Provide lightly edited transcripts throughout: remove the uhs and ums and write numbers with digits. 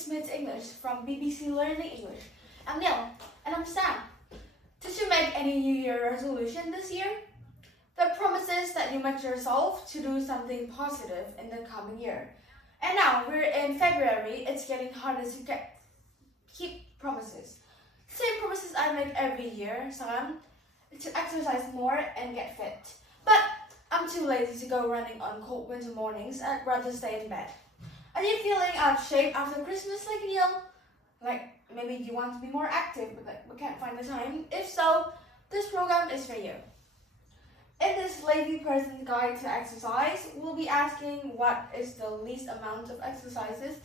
6 Minutes English from BBC Learning English. I'm Neil, and I'm Sam. Did you make any New Year resolution this year? The promises that you make yourself to do something positive in the coming year. And now we're in February, it's getting harder to keep promises. Same promises I make every year, Sam, to exercise more and get fit. But I'm too lazy to go running on cold winter mornings. I'd rather stay in bed. Are you feeling out of shape after Christmas like Neil? Like maybe you want to be more active but we can't find the time? If so, this program is for you. In this lazy person's guide to exercise, we'll be asking what is the least amount of exercises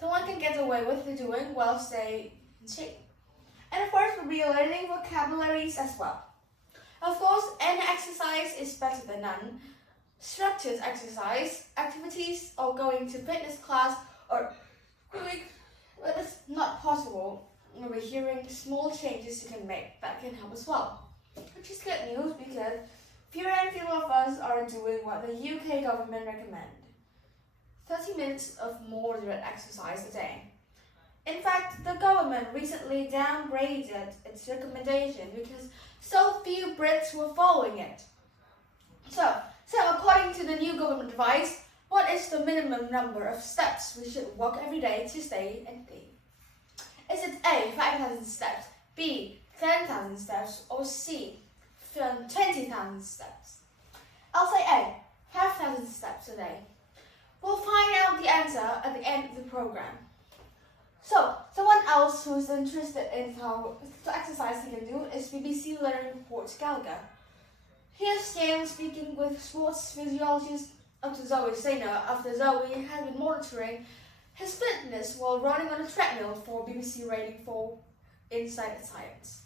someone can get away with doing while staying in shape. And of course, we'll be learning vocabularies as well. Of course, any exercise is better than none. Structured exercise, activities, or going to fitness class, or doing what is not possible. We'll be hearing small changes you can make that can help as well. Which is good news because fewer and fewer of us are doing what the UK government recommend. 30 minutes of moderate exercise a day. In fact, the government recently downgraded its recommendation because so few Brits were following it. So according to the new government advice, what is the minimum number of steps we should walk every day to stay healthy? Is it A, 5,000 steps, B, 10,000 steps, or C, 20,000 steps? I'll say A, 5,000 steps a day. We'll find out the answer at the end of the program. So, someone else who's interested in how to exercise he can do is BBC Learning Report's Gallagher. Here's James speaking with sports physiologist Dr. Zoe Sainer after Zoe had been monitoring his fitness while running on a treadmill for BBC Rating 4 Inside Science.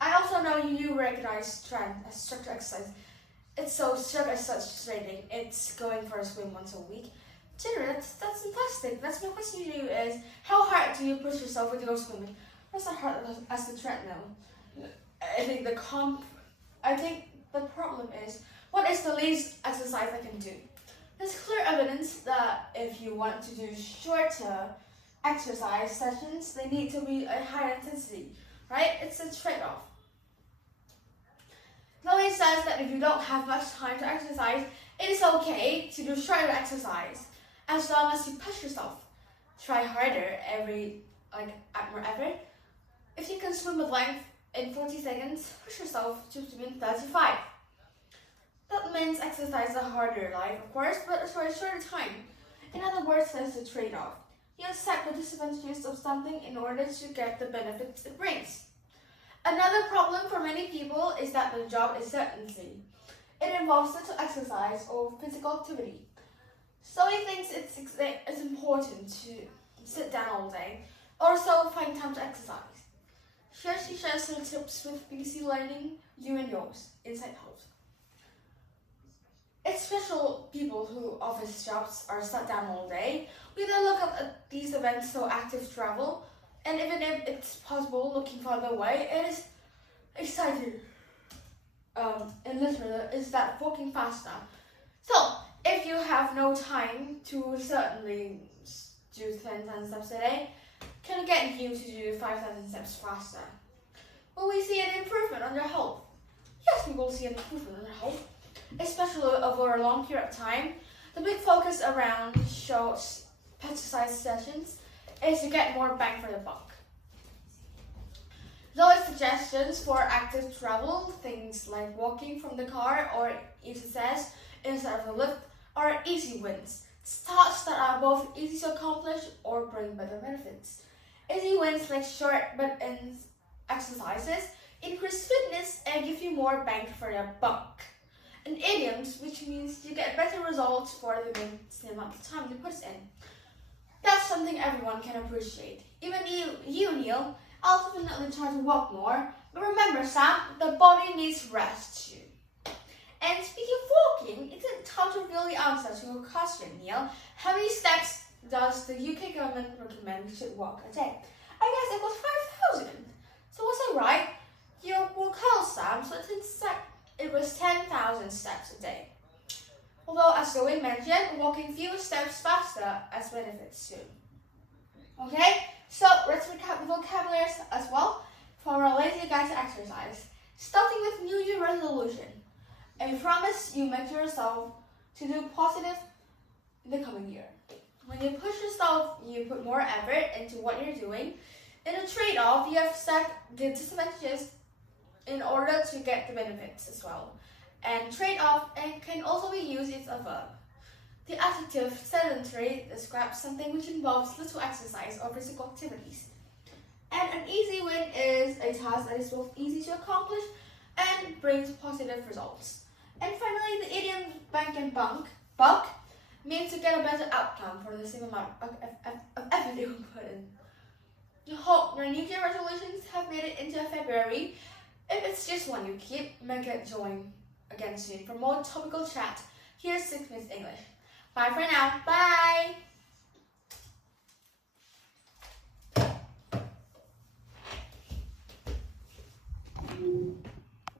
I also know you recognize trend as structured exercise. It's so structured as such rating. It's going for a swim once a week. Generally, that's fantastic. That's my question to you is, how hard do you push yourself when you go swimming? That's not hard as the treadmill. I think the problem is, what is the least exercise I can do? There's clear evidence that if you want to do shorter exercise sessions, they need to be a higher intensity, right? It's a trade-off. Zoe says that if you don't have much time to exercise, it is okay to do shorter exercise, as long as you push yourself. Try harder add more effort. If you can swim with length in 40 seconds, push yourself to swim in 35. That means exercise a harder life, of course, but for a shorter time. In other words, there's a trade-off. You accept the disadvantages of something in order to get the benefits it brings. Another problem for many people is that the job is certainty. It involves little exercise or physical activity. So he thinks it's important to sit down all day, also find time to exercise. Here she shares her tips with BBC Learning, you and yours, Inside House. Especially people who office jobs are sat down all day, we then look at these events so active travel, and even if it's possible looking farther away, it is exciting. And literally, is that walking faster. So, if you have no time to certainly do 10,000 steps a day, can get you to do 5,000 steps faster. Will we see an improvement on your health? Yes, we will see an improvement on your health, especially over a long period of time. The big focus around short exercise sessions is to get more bang for the buck. Zoe's suggestions for active travel, things like walking from the car or EasyCess instead of the lift, are easy wins. Tasks that are both easy to accomplish or bring better benefits. Easy wins like short but in exercises increase fitness and give you more bang for your buck. And idioms, which means you get better results for the amount of time you put in. That's something everyone can appreciate. Even you Neil, I'll definitely try to walk more. But remember, Sam, the body needs rest too. And speaking of walking, it's time to really answer to your question, Neil. How many steps does the UK government recommend we should walk a day? I guess it was 5,000. So was I right? You were close, Sam, so it was 10,000 steps a day. Although, as Zoe mentioned, walking few steps faster has benefits too. Okay, so let's recap the vocabularies as well for our lazy guide to exercise. Starting with New Year resolution. A promise you make to yourself to do positive in the coming year. When you push yourself, you put more effort into what you're doing. In a trade-off, you have set the disadvantages in order to get the benefits as well. And trade-off can also be used as a verb. The adjective sedentary describes something which involves little exercise or physical activities. And an easy win is a task that is both easy to accomplish and brings positive results. And finally, the idiom bank and buck means to get a better outcome for the same amount of effort you put in. I hope your New Year resolutions have made it into February. If it's just one you keep, make it join again soon. For more topical chat, here's 6 Minutes English. Bye for now. Bye.